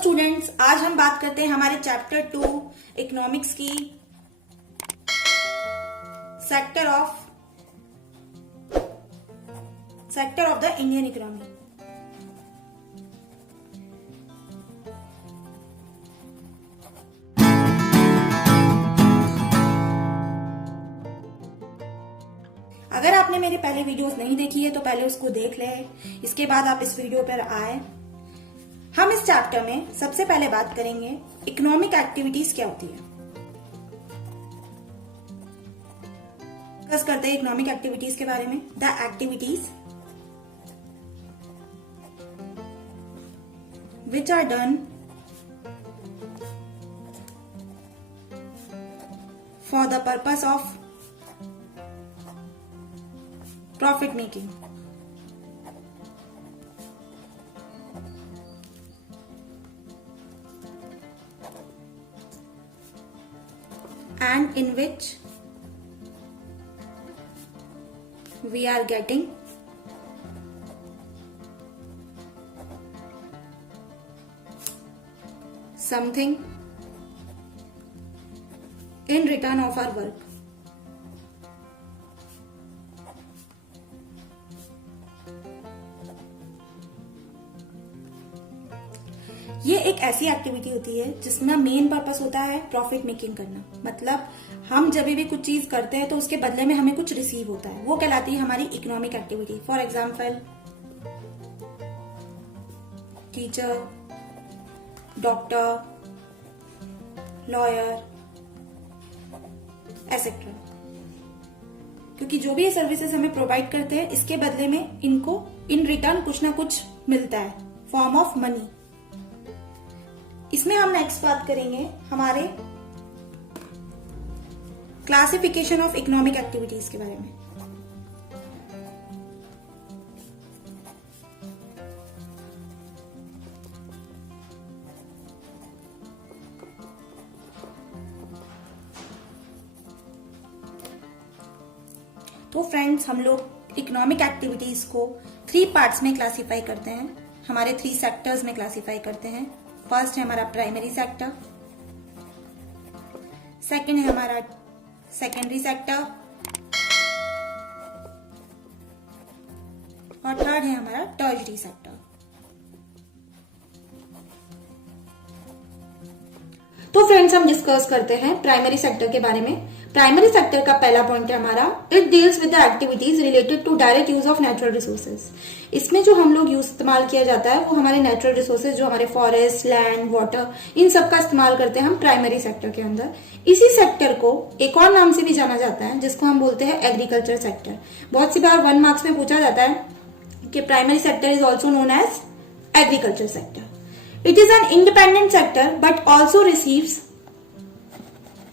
Students, आज हम बात करते हैं हमारे चैप्टर 2 इकोनॉमिक्स की sector of the Indian economy. अगर आपने मेरे पहले वीडियोस नहीं देखी है तो पहले उसको देख ले, इसके बाद आप इस वीडियो पर आए। हम इस चैप्टर में सबसे पहले बात करेंगे इकोनॉमिक एक्टिविटीज क्या होती है। डिस्कस करते हैं इकोनॉमिक एक्टिविटीज के बारे में। The activities which are done for the purpose of profit making and in which we are getting something in return of our work। ये एक ऐसी एक्टिविटी होती है जिसमें मेन पर्पस होता है प्रॉफिट मेकिंग करना। मतलब हम जब भी कुछ चीज करते हैं तो उसके बदले में हमें कुछ रिसीव होता है, वो कहलाती है हमारी economic activity. For example teacher, doctor, lawyer etcetera, क्योंकि जो भी ये सर्विसेज हमें प्रोवाइड करते हैं इसके बदले में इनको इन रिटर्न कुछ ना कुछ मिलता है, फॉर्म ऑफ मनी। इसमें हम नेक्स्ट बात करेंगे हमारे क्लासिफिकेशन ऑफ इकोनॉमिक एक्टिविटीज के बारे में। तो फ्रेंड्स, हम लोग इकोनॉमिक एक्टिविटीज को 3 पार्ट्स में क्लासिफाई करते हैं, हमारे 3 सेक्टर्स में क्लासिफाई करते हैं। फर्स्ट है हमारा प्राइमरी सेक्टर, सेकंड है हमारा सेकेंडरी सेक्टर और थर्ड है हमारा टर्शरी सेक्टर। तो फ्रेंड्स, हम डिस्कस करते हैं प्राइमरी सेक्टर के बारे में। प्राइमरी सेक्टर का पहला पॉइंट है हमारा, it deals with the activities related to direct use of natural resources. इसमें जो हम लोग इस्तेमाल किया जाता है वो हमारे नेचुरल रिसोर्सेज, जो हमारे फॉरेस्ट, लैंड, वाटर, इन सब का इस्तेमाल करते हैं हम प्राइमरी सेक्टर के अंदर। इसी सेक्टर को एक और नाम से भी जाना जाता है जिसको हम बोलते हैं एग्रीकल्चर सेक्टर। बहुत सी बार 1 मार्क्स में पूछा जाता है कि primary sector is also known as agriculture sector. It is an independent sector but also receives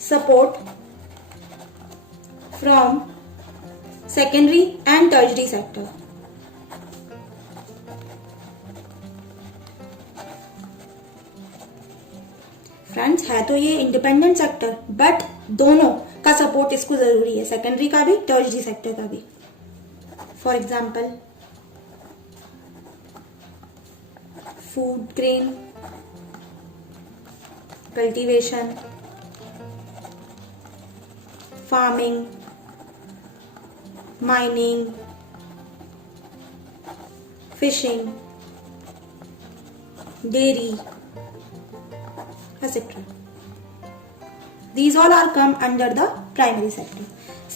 support from secondary and tertiary sector। Friends, है तो ये इंडिपेंडेंट सेक्टर बट दोनों का सपोर्ट इसको जरूरी है, सेकेंडरी का भी, टर्शरी सेक्टर का भी। For example food grain, cultivation, farming, mining, fishing, dairy, etc. These all are come under the primary sector.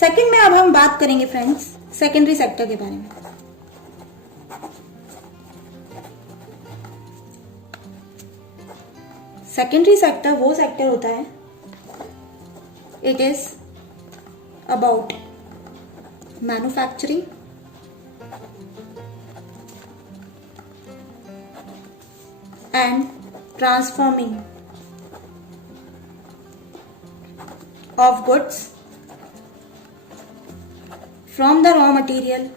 Second में अब हम बात करेंगे फ्रेंड्स सेकेंडरी सेक्टर के बारे में। सेकेंडरी सेक्टर वो सेक्टर होता है, it is about manufacturing and transforming of goods from the raw material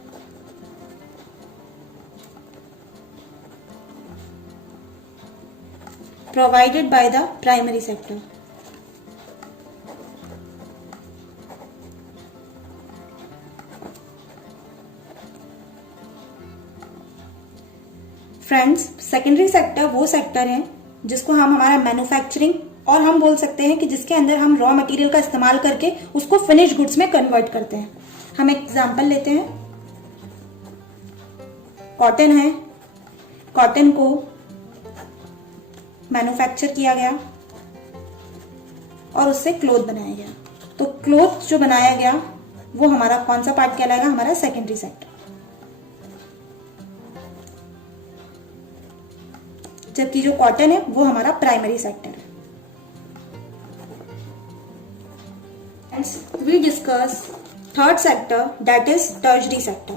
provided by the primary sector। Friends, secondary sector वो सेक्टर है जिसको हम हमारा मैन्युफैक्चरिंग, और हम बोल सकते हैं कि जिसके अंदर हम रॉ मटेरियल का इस्तेमाल करके उसको फिनिश गुड्स में कन्वर्ट करते हैं। हम एक एग्जांपल लेते हैं, कॉटन है, कॉटन को मैन्युफैक्चर किया गया और उससे क्लोथ बनाया गया। तो क्लोथ जो बनाया गया वो हमारा कौन सा पार्ट कहलाएगा? हमारा सेकेंडरी सेक्टर। जबकि जो कॉटन है वो हमारा प्राइमरी सेक्टर है। We discuss third sector, that is tertiary sector.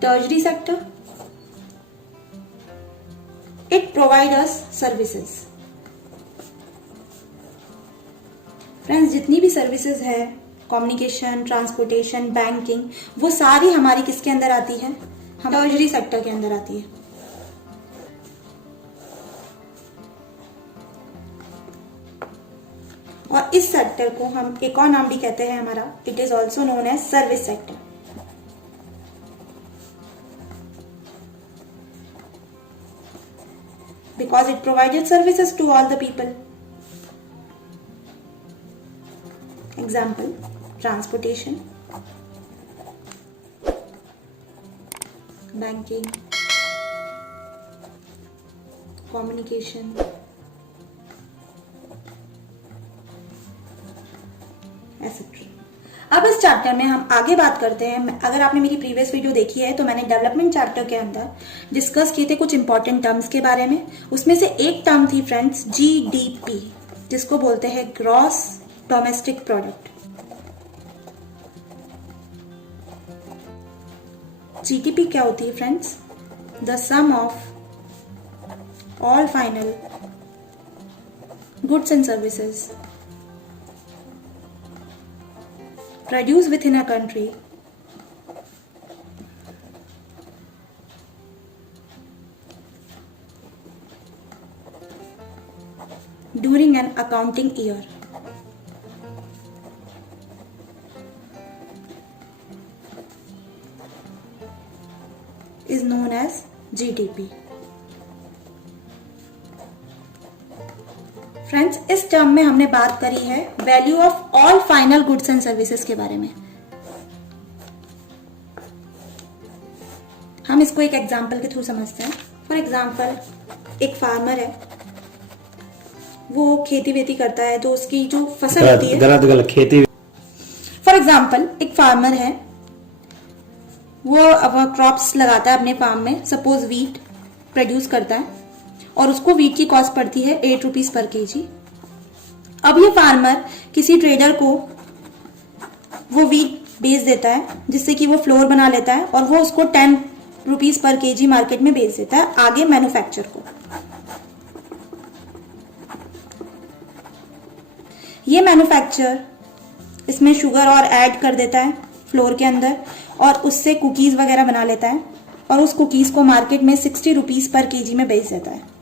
Tertiary sector, it provides us services. Friends, जितनी भी सर्विसेज है, कम्युनिकेशन, ट्रांसपोर्टेशन, बैंकिंग, वो सारी हमारी किसके अंदर आती है? हम टर्शरी सेक्टर के अंदर आती है। और इस सेक्टर को हम एक और नाम भी कहते हैं हमारा, it is also known as service sector. Because it provided services to all the people. Example, transportation, banking, communication, etcetera. अब इस चैप्टर में हम आगे बात करते हैं। अगर आपने मेरी प्रीवियस वीडियो देखी है तो मैंने डेवलपमेंट चैप्टर के अंदर डिस्कस किए थे कुछ इंपॉर्टेंट टर्म्स के बारे में। उसमें से एक टर्म थी फ्रेंड्स GDP, जिसको बोलते हैं ग्रॉस डोमेस्टिक प्रोडक्ट। GDP क्या होती है friends? The sum of all final goods and services produced within a country during an accounting year is known as GDP. Friends, इस टर्म में हमने बात करी है value of all final goods and services के बारे में। हम इसको एक एग्जांपल के थ्रू समझते हैं। फॉर एग्जांपल, एक फार्मर है, वो खेती वेती करता है, तो उसकी जो फसल होती है, खेती। फॉर एग्जांपल, एक फार्मर है, वो अब क्रॉप्स लगाता है अपने फार्म में, सपोज वीट प्रोड्यूस करता है और उसको वीट की कॉस्ट पड़ती है 8 रुपीज पर केजी। अब ये फार्मर किसी ट्रेडर को वो वीट बेच देता है, जिससे कि वो फ्लोर बना लेता है और वो उसको 10 रुपीज पर केजी मार्केट में बेच देता है आगे मैन्युफैक्चर को। ये मैन्युफैक्चर इसमें शुगर और ऐड कर देता है फ्लोर के अंदर और उससे कुकीज वगैरह बना लेता है और उस कुकीज को मार्केट में 60 रुपीज पर केजी में बेच देता है।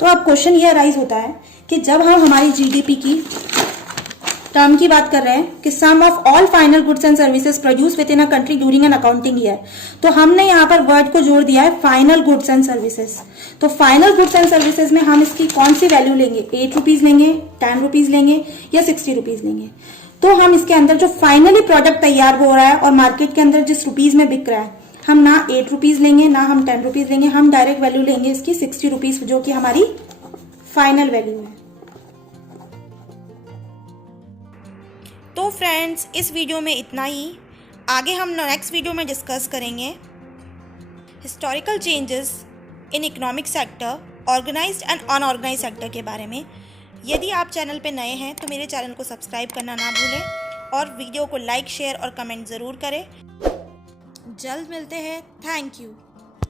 तो अब क्वेश्चन ये अराइज होता है कि जब हम हमारी GDP की टर्म की बात कर रहे हैं कि sum of all final goods and services produce within a country during an accounting year, तो हमने यहाँ पर वर्ड को जोड़ दिया है फाइनल गुड्स एंड सर्विसेज। तो फाइनल गुड्स एंड सर्विसेज में हम इसकी कौन सी वैल्यू लेंगे? 8 रुपीज लेंगे, 10 रुपीज लेंगे या 60 रुपीज लेंगे? तो हम इसके अंदर जो फाइनली प्रोडक्ट तैयार हो रहा है और मार्केट के अंदर जिस रुपीज में बिक रहा है, हम ना 8 रुपीज लेंगे ना हम 10 रुपीज लेंगे, हम डायरेक्ट वैल्यू लेंगे इसकी 60 रुपीज, जो कि हमारी फाइनल वैल्यू है। तो फ्रेंड्स, इस वीडियो में इतना ही। आगे हम नेक्स्ट वीडियो में डिस्कस करेंगे historical changes in economic sector, organised and unorganised sector के बारे में। यदि आप चैनल पे नए हैं तो मेरे चैनल को सब्सक्राइब करना ना भूलें और वीडियो को लाइक, शेयर और कमेंट ज़रूर करें। जल्द मिलते हैं। Thank you.